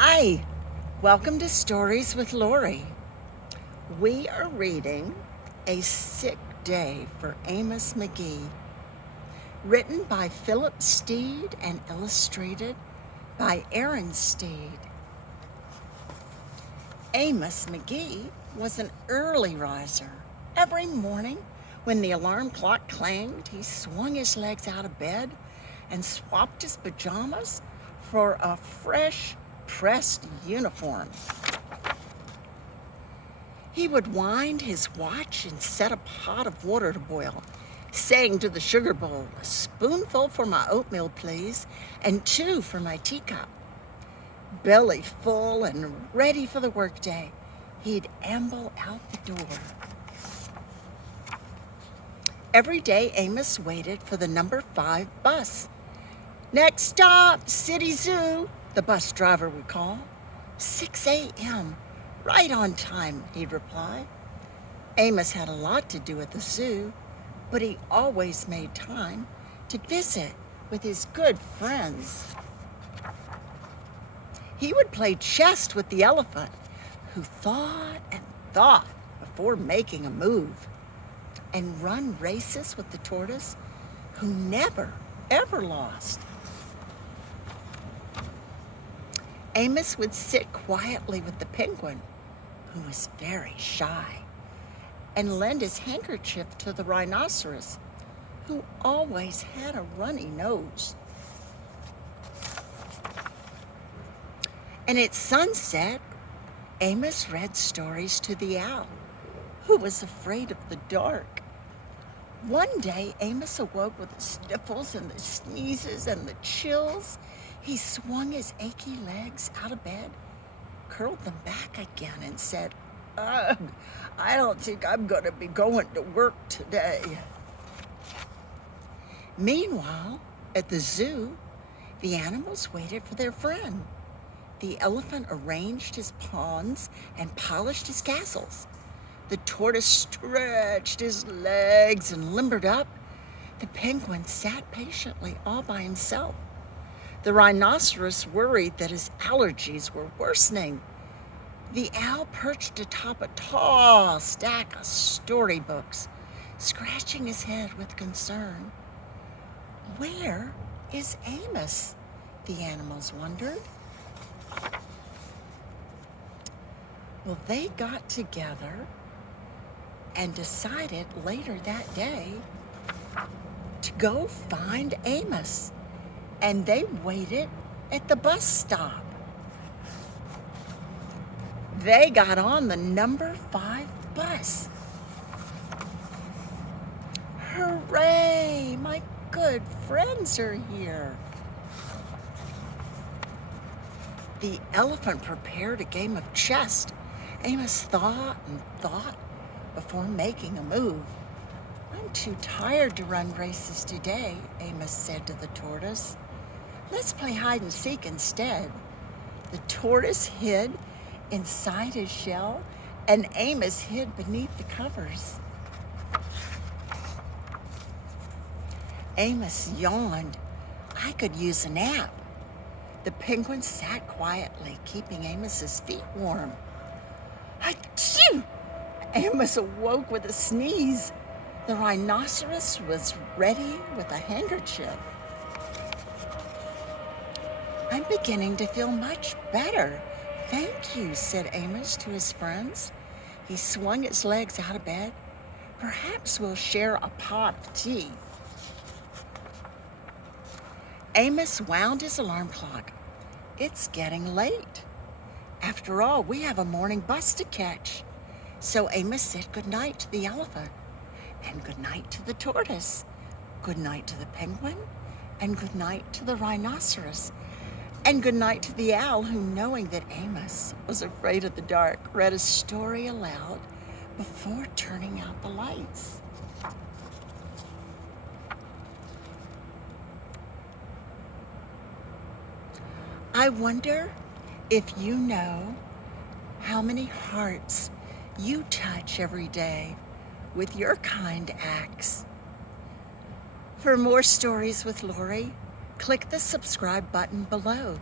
Hi, welcome to Stories with Lori. We are reading A Sick Day for Amos McGee, written by Philip Stead and illustrated by Erin Stead. Amos McGee was an early riser. Every morning, when the alarm clock clanged, he swung his legs out of bed and swapped his pajamas for a fresh, pressed uniform. He would wind his watch and set a pot of water to boil, saying to the sugar bowl, "A spoonful for my oatmeal, please, and 2 for my teacup." Belly full and ready for the workday, he'd amble out the door. Every day, Amos waited for the number 5 bus. "Next stop, City Zoo," the bus driver would call. 6 a.m., right on time, he'd reply. Amos had a lot to do at the zoo, but he always made time to visit with his good friends. He would play chess with the elephant, who thought and thought before making a move, and run races with the tortoise, who never, ever lost. Amos would sit quietly with the penguin, who was very shy, and lend his handkerchief to the rhinoceros, who always had a runny nose. And at sunset, Amos read stories to the owl, who was afraid of the dark. One day, Amos awoke with the sniffles and the sneezes and the chills. He swung his achy legs out of bed, curled them back again, and said, "Ugh, I don't think I'm going to be going to work today." Meanwhile, at the zoo, the animals waited for their friend. The elephant arranged his pawns and polished his castles. The tortoise stretched his legs and limbered up. The penguin sat patiently all by himself. The rhinoceros worried that his allergies were worsening. The owl perched atop a tall stack of storybooks, scratching his head with concern. Where is Amos? The animals wondered. Well, they got together and decided later that day to go find Amos. And they waited at the bus stop. They got on the number 5 bus. Hooray! My good friends are here. The elephant prepared a game of chess. Amos thought and thought before making a move. "I'm too tired to run races today," Amos said to the tortoise. "Let's play hide and seek instead." The tortoise hid inside his shell, and Amos hid beneath the covers. Amos yawned. "I could use a nap." The penguin sat quietly, keeping Amos's feet warm. Achoo! Amos awoke with a sneeze. The rhinoceros was ready with a handkerchief. "I'm beginning to feel much better, thank you," said Amos to his friends. He swung his legs out of bed. "Perhaps we'll share a pot of tea." Amos wound his alarm clock. It's getting late. After all, we have a morning bus to catch. So Amos said goodnight to the elephant, and goodnight to the tortoise, goodnight to the penguin, and goodnight to the rhinoceros, and goodnight to the owl, who, knowing that Amos was afraid of the dark, read a story aloud before turning out the lights. I wonder if you know how many hearts you touch every day with your kind acts. For more Stories with Lori, click the subscribe button below.